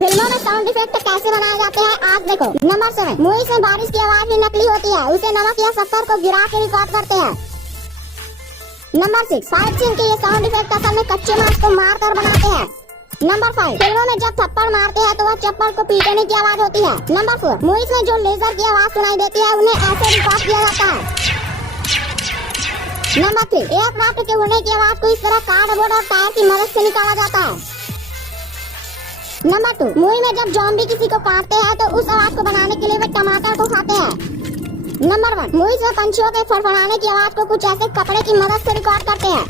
फिल्मों में sound effect कैसे बनाए जाते हैं आज देखो। नंबर 7, मूवीज में बारिश की आवाज भी नकली होती है, उसे नमक या शक्कर को गिरा के रिकॉर्ड करते हैं। नंबर 6, फाइट सीन के ये साउंड इफेक्ट असल में कच्चे मांस को मार कर बनाते हैं। नंबर 5, फिल्मों में जब थप्पड़ मारते हैं तो वह चप्पल को पीटने की आवाज होती है। नंबर 4, मूवीज में जो लेजर की आवाज सुनाई देती है उन्हें ऐसे रिकॉर्ड किया जाता है। नंबर 3, एयरक्राफ्ट के उड़ने की आवाज को इस तरह कार्डबोर्ड और टायर की मदद से निकाला जाता है। नंबर 2, मूवी में जब ज़ॉम्बी किसी को काटते हैं तो उस आवाज को बनाने के लिए वे टमाटर को खाते हैं। नंबर 1, मूवीज में पंछियों के फड़फड़ाने की आवाज को कुछ ऐसे कपड़े की मदद से रिकॉर्ड करते हैं।